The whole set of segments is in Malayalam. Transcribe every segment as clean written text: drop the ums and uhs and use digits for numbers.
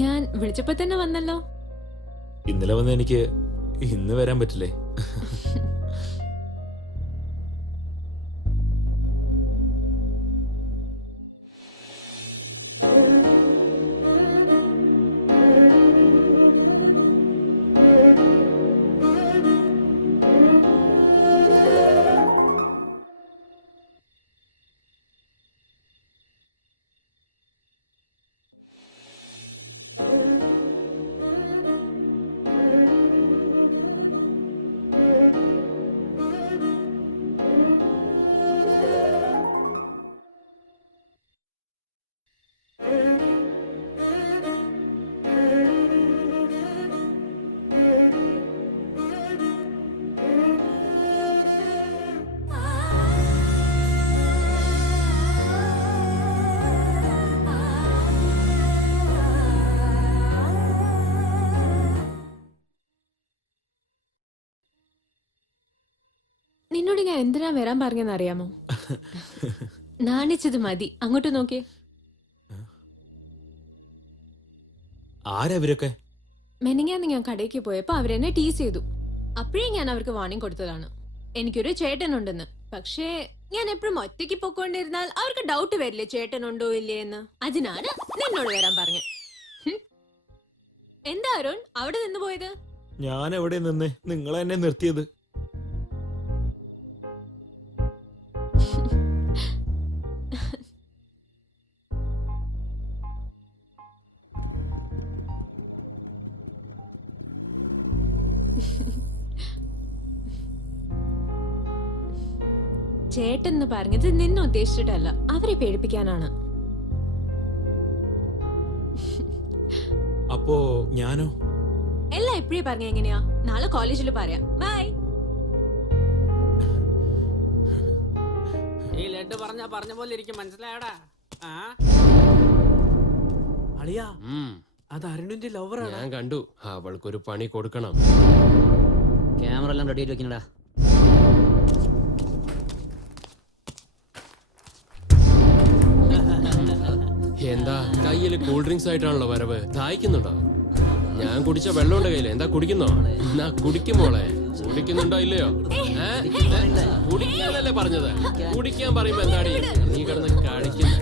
ഞാൻ വിളിച്ചപ്പോ തന്നെ വന്നല്ലോ. ഇന്നലെ വന്ന് എനിക്ക് ഇന്ന് വരാൻ പറ്റില്ലേ? നിന്നോട് ഞാൻ എന്തിനാ വരാൻ പറഞ്ഞെന്ന് അറിയാമോ? നാണിച്ചത് മതി. അങ്ങോട്ട് നോക്കിയേ. ആരവരൊക്കെ? മെനിങ്ങാന്ന് ഞാൻ കടയ്ക്ക് പോയപ്പോ അവരെന്നെ ടീസ് ചെയ്തു. അപ്പോഴേ ഞാൻ അവർക്ക് വാണിംഗ് കൊടുത്തതാണ്. എനിക്കൊരു ചേട്ടനുണ്ടെന്ന്. പക്ഷേ ഞാൻ എപ്പോഴും ഒറ്റയ്ക്ക് പൊക്കോണ്ടിരുന്നാൽ അവർക്ക് ഡൗട്ട് വരില്ലേ ചേട്ടനുണ്ടോ ഇല്ലേ എന്ന്. അതിനാണ് നിന്നോട് വരാൻ പറഞ്ഞത്. എന്താ അരുൺ അവിടെ നിന്ന് പോയത്? ഞാൻ എവിടെ നിന്ന് നിങ്ങളെ എന്നെ നിർത്തിയത്? ചേട്ടെന്ന് പറഞ്ഞത് നിന്നെ ഉദ്ദേശിച്ചിട്ടല്ല, അവരെ പേടിപ്പിക്കാനാണ്. അപ്പോ ഞാനോ? എല്ലാം എപ്പോഴേ പറഞ്ഞ എങ്ങനെയാ? നാളെ കോളേജിൽ പറയാം. ബൈ. ഈ ലഡ്ഡു പറഞ്ഞ പോലെ ഇരിക്കും, മനസ്സിലായടാ? അളിയാ, അത് അരുണിന്റെ ലവറാണ്. ഞാൻ കണ്ടു. അവൾക്കൊരു പണി കൊടുക്കണം. ക്യാമറ എല്ലാം റെഡി ആയിട്ട് വെക്കണടാ. എന്താ കയ്യില് കൂൾ ഡ്രിങ്ക്സ് ആയിട്ടാണല്ലോ വരവ്? ദാഹിക്കുന്നുണ്ടോ? ഞാൻ കുടിച്ച വെള്ളമുണ്ട് കയ്യില്. എന്താ കുടിക്കുന്നോ? എന്നാ കുടിക്കുമോളെ. കുടിക്കുന്നുണ്ടോ ഇല്ലയോ? കുടിക്കാനല്ലേ പറഞ്ഞത്? കുടിക്കാൻ പറയുമ്പോ എന്താടി നീ കിടന്ന് കഴിക്കുന്നു?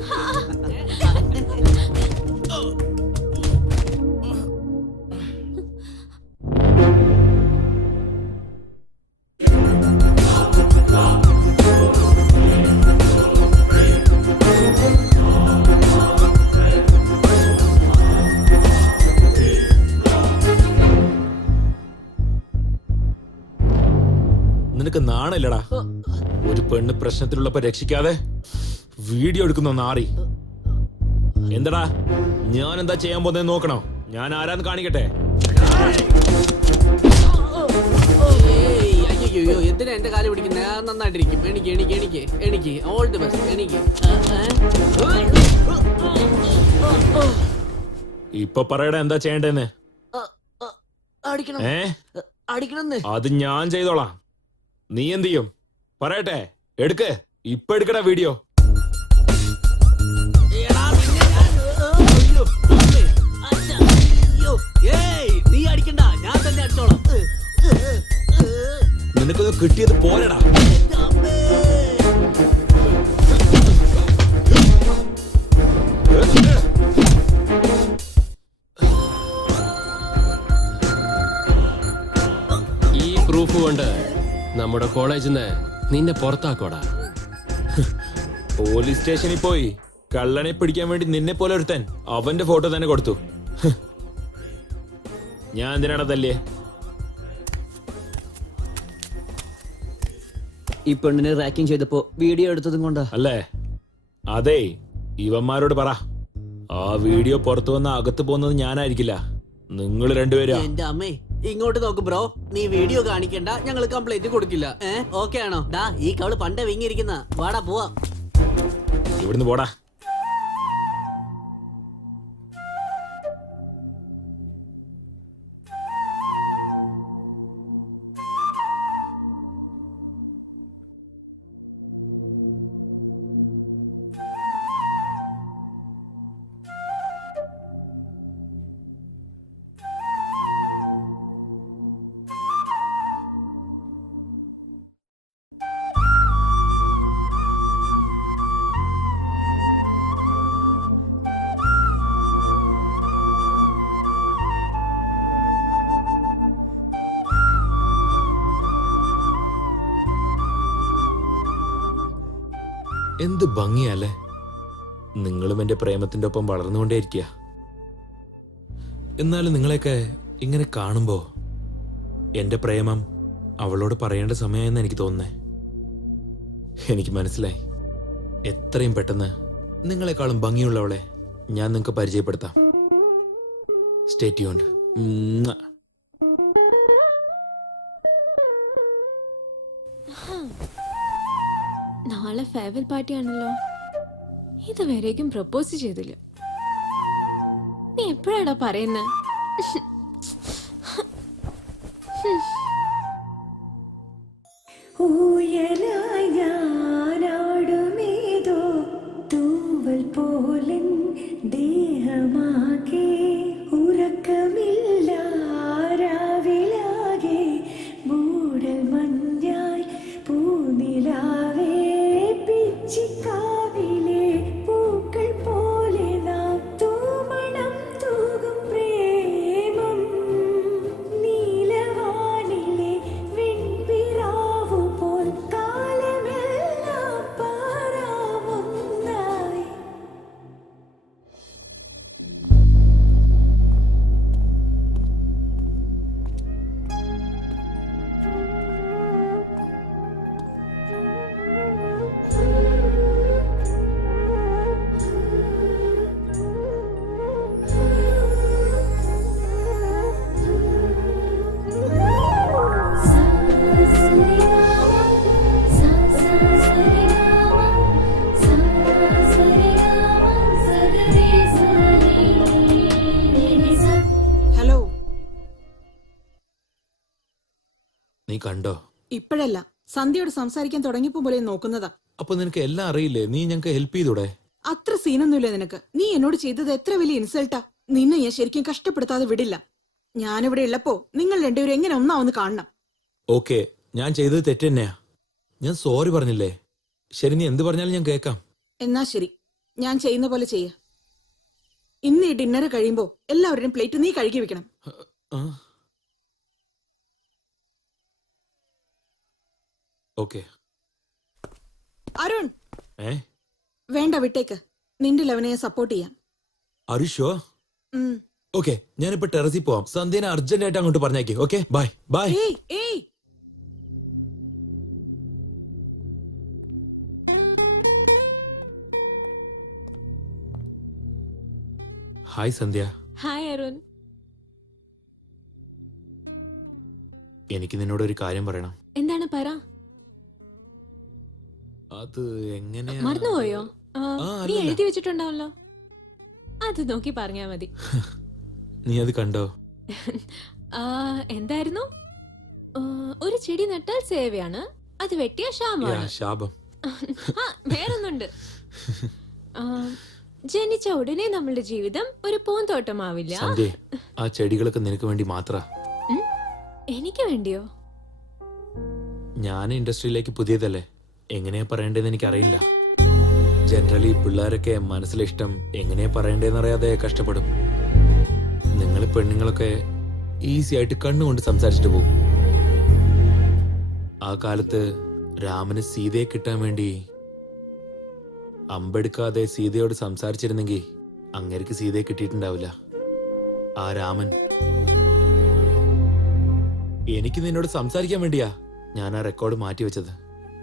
നിനക്ക് നാണല്ലടാ? ഒരു പെണ്ണ് പ്രശ്നത്തിലുള്ളപ്പോ രക്ഷിക്കാതെ വീഡിയോ എടുക്കുന്ന നാറി. എന്താടാ ഞാൻ എന്താ ചെയ്യാൻ പോകുന്നത് നോക്കണോ? ഞാൻ ആരാന്ന് കാണിക്കട്ടെ. അയ്യോ, എന്തിനാ എന്റെ കാല് പിടിക്കുന്നത്? നന്നായിട്ടിരിക്കും. എനിക്ക് ഓൾ ദി ബെസ്റ്റ്. എനിക്ക് ഇപ്പൊ പറയടാ എന്താ ചെയ്യണ്ടേന്ന്? അടിക്കണം. അത് ഞാൻ ചെയ്തോളാം. നീ എന്ത് ചെയ്യും പറയട്ടെ? എടുക്ക്, ഇപ്പൊ എടുക്കടാ വീഡിയോ. നീ അടിക്കണ്ട, ഞാൻ തന്നെ അടിച്ചോളാം. നിനക്കൊന്ന് കിട്ടിയത് പോലെടാ. ഈ പ്രൂഫ് കൊണ്ട് നമ്മുടെ കോളേജിൽ നിന്ന് നിന്നെ പുറത്താക്കോടാ. പോലീസ് സ്റ്റേഷനിൽ പോയി കള്ളനെ പിടിക്കാൻ വേണ്ടി നിന്നെ പോലെ ഒരുത്തൻ അവന്റെ ഫോട്ടോ തന്നെ കൊടുത്തു. ഞാൻ എന്തിനാടാ തല്ലിയേ? ഈ പെണ്ണിനെ റാക്കിംഗ് ചെയ്തപ്പോ വീഡിയോ എടുത്തതും കൊണ്ടാ അല്ലേ? അതെ, ഇവന്മാരോട് പറ ആ വീഡിയോ പുറത്തു വന്ന അകത്ത് പോകുന്നത് ഞാനായിരിക്കില്ല, നിങ്ങൾ രണ്ടുപേരാ. എന്റെ അമ്മേ, ഇങ്ങോട്ട് നോക്ക് ബ്രോ. നീ വീഡിയോ കാണിക്കണ്ട, ഞങ്ങൾ കംപ്ലൈന്റ് കൊടുക്കില്ല. ഓക്കെ ആണോ? ഡാ, ഈ കവള് പണ്ടേ വിങ്ങിയിരിക്കുന്ന. വാടാ പോവാ. ഇവിടുന്ന് പോടാ. എന്ത് ഭംഗിയല്ലേ. നിങ്ങളും എന്റെ പ്രേമത്തിന്റെ ഒപ്പം വളർന്നുകൊണ്ടേയിരിക്കുക. എന്നാലും നിങ്ങളെയൊക്കെ ഇങ്ങനെ കാണുമ്പോ എന്റെ പ്രേമം അവളോട് പറയേണ്ട സമയമെന്ന് എനിക്ക് തോന്നുന്നേ. എനിക്ക് മനസ്സിലായി, എത്രയും പെട്ടെന്ന് നിങ്ങളെക്കാളും ഭംഗിയുള്ളവളെ ഞാൻ നിങ്ങൾക്ക് പരിചയപ്പെടുത്താം. Stay tuned. നാളെ ഫെയർവെൽ പാർട്ടി ആണല്ലോ. ഇതുവരേക്കും പ്രപ്പോസ് ചെയ്തില്ല. നീ എപ്പോഴാടാ പറയുന്നത്? ഊയലായി ഞാനാടുമേതോ തൂവൽ പോലൻ ദേഹമാകെ ഉറക്കമില്ല രാവിലാകെ മൂടൽ മഞ്ഞായി പൂനിലാവേ പിച്ചിക്കാവിലെ പൂക്കൾ പോലെ നാം തൂമണം തൂകും പ്രേമം നീലവാനിലെ വെൺപിറാവു പോൽ കാലമെല്ലാം പാരാമൊന്നായി. ഹലോ. നീ കണ്ടോ? ഇപ്പോഴല്ല, സന്ധ്യയോട് സംസാരിക്കാൻ തുടങ്ങിയപ്പോ പോലെ നോക്കുന്നതാ. അപ്പൊ നിനക്ക് എല്ലാം അറിയില്ലേ? നീ ഞങ്ങൾക്ക് ഹെൽപ്പ് ചെയ്തൂടെ? അത്ര സീനൊന്നുമില്ല നിനക്ക്. നീ എന്നോട് ചെയ്തത് എത്ര വലിയ ഇൻസൾട്ടാ. നിന്നെ ഞാൻ ശരിക്കും കഷ്ടപ്പെടുത്താതെ വിടില്ല. ഞാനിവിടെ ഉള്ളപ്പോ നിങ്ങൾ രണ്ടുപേരും എങ്ങനെ ഒന്നാവെന്ന് കാണണം. ഓക്കെ, ഞാൻ ചെയ്തത് തെറ്റ് തന്നെയാ. ഞാൻ സോറി പറഞ്ഞില്ലേ? ശരി, നീ എന്ത് പറഞ്ഞാലും ഞാൻ കേൾക്കാം. എന്നാ ശരി, ഞാൻ ചെയ്യുന്ന പോലെ ചെയ്യ. ഇന്ന് ഈ ഡിന്നർ കഴിയുമ്പോ എല്ലാവരുടെയും പ്ലേറ്റ് നീ കഴുകി വെക്കണം. ഓക്കെ. അരുൺ, ഏ വേണ്ട വിട്ടേക്ക്. നിന്റെ ലെവനെ സപ്പോർട്ട് ചെയ്യാം. അരുഷോ? ഉം. ഓക്കെ, ഞാനിപ്പോ ടെറസിൽ പോവാം. സന്ധ്യനെ അർജന്റ് ആയിട്ട് അങ്ങോട്ട് പറഞ്ഞേക്ക്. Okay, bye bye. ഏയ് ഏയ്, ഹായ് സന്ധ്യ. ഹായ് അരുൺ. എനിക്ക് നിന്നോട് ഒരു കാര്യം പറയണം. എന്താണ് പറ? അത് എങ്ങനെയാ? മറന്നുപോയോ? ആ, നീ അല്ലല്ല. എഴുതി വെച്ചിട്ടുണ്ടാവല്ലോ, അത് നോക്കി പറഞ്ഞാ മതി. നീ അത് കണ്ടോ? ആ, എന്തായിരുന്നു? ഒരു ചെടി നട്ടാൽ സേവയാണ്, അത് വെട്ടിയ യാ, ക്ഷാമമാണ്. ശാപം. ആ, വേറൊന്നുണ്ട്. ആ, ജനിച്ച ഉടനെ നമ്മളുടെ ജീവിതം ഒരു പൂന്തോട്ടമാവില്ല. സന്ധ്യ, ആ ചെടികളൊക്കെ നിനക്ക് വേണ്ടി മാത്ര. ഉം? എനിക്ക് വേണ്ടിയോ? ഞാൻ ഇൻഡസ്ട്രിയിലേക്ക് പുതിയതല്ലേ, എങ്ങനെയാ പറയണ്ടേന്ന് എനിക്കറിയില്ല. ജനറലി പിള്ളേരൊക്കെ മനസ്സിലെ ഇഷ്ടം എങ്ങനെയാ പറയണ്ടേന്ന് അറിയാതെ കഷ്ടപ്പെടും. നിങ്ങൾ പെണ്ണുങ്ങളൊക്കെ ഈസി ആയിട്ട് കണ്ണുകൊണ്ട് സംസാരിച്ചിട്ട് പോകും. ആ കാലത്ത് രാമന് സീതയെ കിട്ടാൻ വേണ്ടി അമ്പെടുക്കാതെ സീതയോട് സംസാരിച്ചിരുന്നെങ്കിൽ അങ്ങേർക്ക് സീതയെ കിട്ടിയിട്ടുണ്ടാവില്ല. ആ രാമൻ എനിക്ക് നിന്നോട് സംസാരിക്കാൻ വേണ്ടിയാ ഞാൻ ആ റെക്കോർഡ് മാറ്റി വെച്ചത്.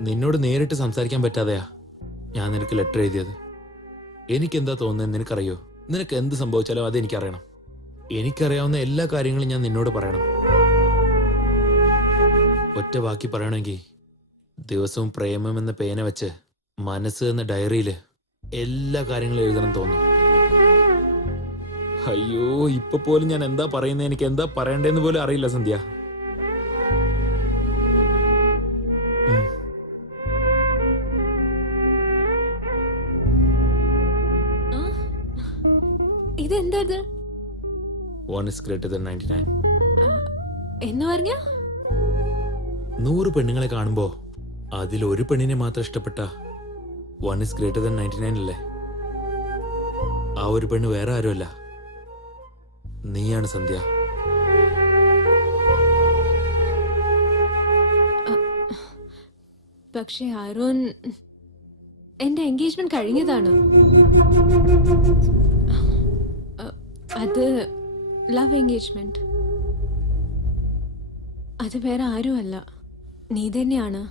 നിന്നോട് നേരിട്ട് സംസാരിക്കാൻ പറ്റാതെയാ ഞാൻ നിനക്ക് ലെറ്റർ എഴുതിയത്. എനിക്കെന്താ തോന്നുന്നത് നിനക്കറിയോ? നിനക്ക് എന്ത് സംഭവിച്ചാലും അത് എനിക്കറിയണം. എനിക്കറിയാവുന്ന എല്ലാ കാര്യങ്ങളും ഞാൻ നിന്നോട് പറയണം. ഒറ്റ വാക്കി പറയണമെങ്കിൽ ദിവസവും പ്രേമം എന്ന പേന വെച്ച് മനസ്സ് എന്ന ഡയറിയില് എല്ലാ കാര്യങ്ങളും എഴുതണം തോന്നും. അയ്യോ, ഇപ്പൊ പോലും ഞാൻ എന്താ പറയുന്നത്, എനിക്ക് എന്താ പറയണ്ടേന്ന് പോലും അറിയില്ല സന്ധ്യ. ആ, ഇതെന്താ ഇത്? 1 is greater than 99. എന്ന് പറഞ്ഞ 100 പെണ്ണുങ്ങളെ കാണുമ്പോ അതിൽ ഒരു പെണ്ണിനെ മാത്രം ഇഷ്ടപ്പെട്ട 1 is greater than 99 അല്ലേ? ആ ഒരു പെണ്ണ് വേറെ ആരുമല്ല, നീയാണ് സന്ധ്യ. പക്ഷെ അരുൺ, എന്റെ എൻഗേജ്മെന്റ് കഴിഞ്ഞതാണ്. അത് ലവ് എൻഗേജ്മെന്റ്. അത് വേറെ ആരുമല്ല, നീ തന്നെയാണ്.